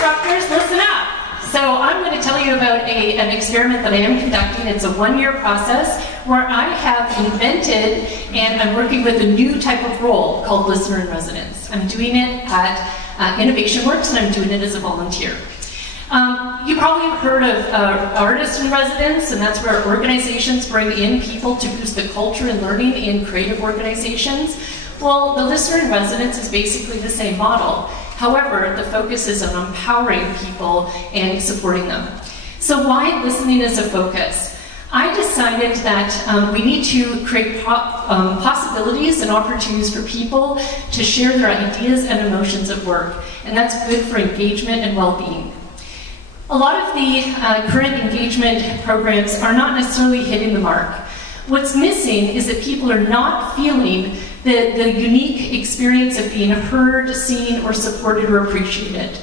Disruptors, listen up. So I'm going to tell you about an experiment that I am conducting. It's a one-year process where I have invented and I'm working with a new type of role called Listener in Residence. I'm doing it at Innovation Works, and I'm doing it as a volunteer. You probably have heard of Artists in Residence, and that's where organizations bring in people to boost the culture and learning in creative organizations. Well, the Listener in Residence is basically the same model. However, the focus is on empowering people and supporting them. So why listening is a focus? I decided that we need to create possibilities and opportunities for people to share their ideas and emotions at work, and that's good for engagement and well-being. A lot of the current engagement programs are not necessarily hitting the mark. What's missing is that people are not feeling the unique experience of being heard, seen, or supported or appreciated.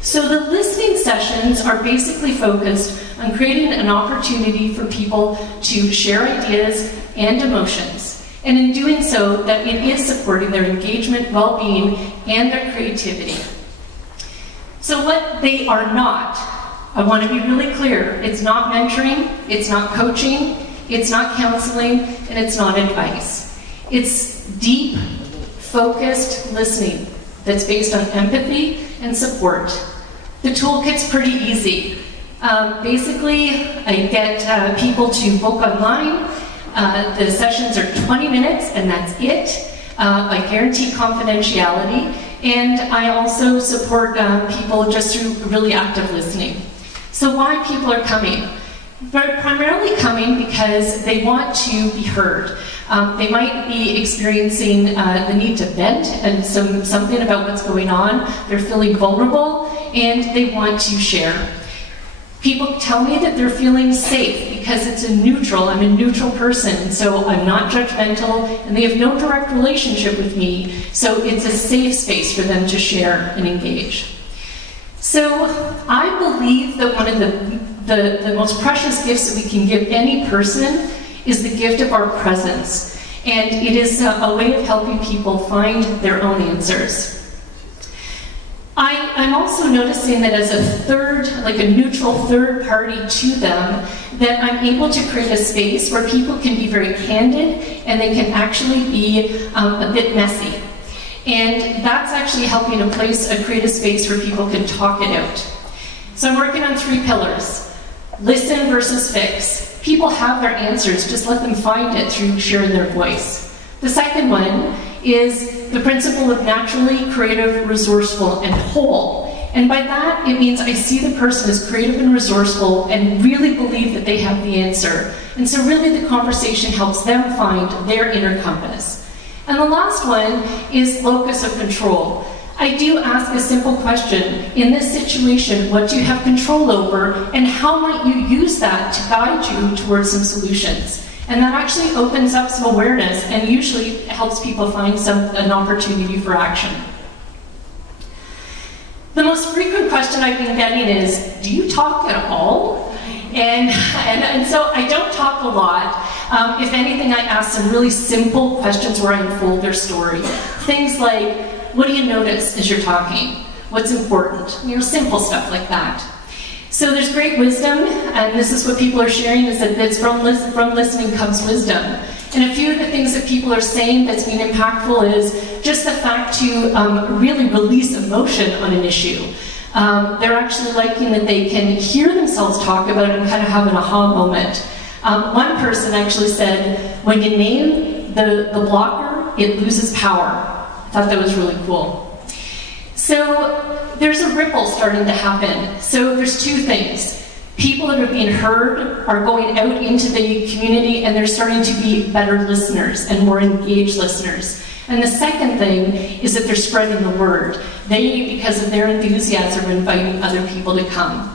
So the listening sessions are basically focused on creating an opportunity for people to share ideas and emotions, and in doing so, that it is supporting their engagement, well-being, and their creativity. So what they are not, I want to be really clear, it's not mentoring, it's not coaching, it's not counseling, and it's not advice. It's deep, focused listening that's based on empathy and support. The toolkit's pretty easy. Basically, I get people to book online. The sessions are 20 minutes, and that's it. I guarantee confidentiality, and I also support people just through really active listening. So why people are coming? They're primarily coming because they want to be heard. They might be experiencing the need to vent and something about what's going on. They're feeling vulnerable and they want to share. People tell me that they're feeling safe because it's I'm a neutral person, so I'm not judgmental, and they have no direct relationship with me, so it's a safe space for them to share and engage. So I believe that one of the most precious gifts that we can give any person is the gift of our presence. And it is a way of helping people find their own answers. I'm also noticing that as a neutral third party to them, that I'm able to create a space where people can be very candid and they can actually be a bit messy. And that's actually helping to create a space where people can talk it out. So I'm working on 3 pillars. Listen versus fix. People have their answers, just let them find it through sharing their voice. The second one is the principle of naturally creative, resourceful, and whole. And by that, it means I see the person as creative and resourceful and really believe that they have the answer. And so really the conversation helps them find their inner compass. And the last one is locus of control. I do ask a simple question. In this situation, what do you have control over, and how might you use that to guide you towards some solutions? And that actually opens up some awareness and usually helps people find an opportunity for action. The most frequent question I've been getting is, do you talk at all? And so I don't talk a lot. If anything, I ask some really simple questions where I unfold their story. Things like, what do you notice as you're talking? What's important? Simple stuff like that. So there's great wisdom, and this is what people are sharing, is that from listening comes wisdom. And a few of the things that people are saying that's been impactful is just the fact to really release emotion on an issue. They're actually liking that they can hear themselves talk about it and kind of have an aha moment. One person actually said, when you name the blocker, it loses power. I thought that was really cool. So there's a ripple starting to happen. So there's 2 things. People that are being heard are going out into the community and they're starting to be better listeners and more engaged listeners. And the second thing is that they're spreading the word. They, because of their enthusiasm, are inviting other people to come.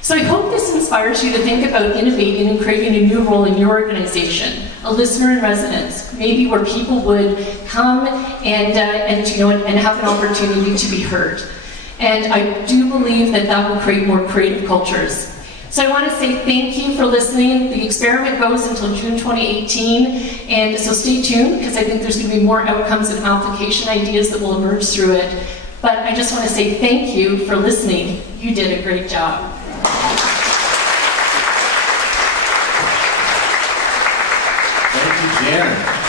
So I hope this inspires you to think about innovating and creating a new role in your organization, a listener in residence, maybe where people would come and have an opportunity to be heard. And I do believe that will create more creative cultures. So I want to say thank you for listening. The experiment goes until June 2018, and so stay tuned because I think there's going to be more outcomes and application ideas that will emerge through it. But I just want to say thank you for listening. You did a great job. Thank you, Janet.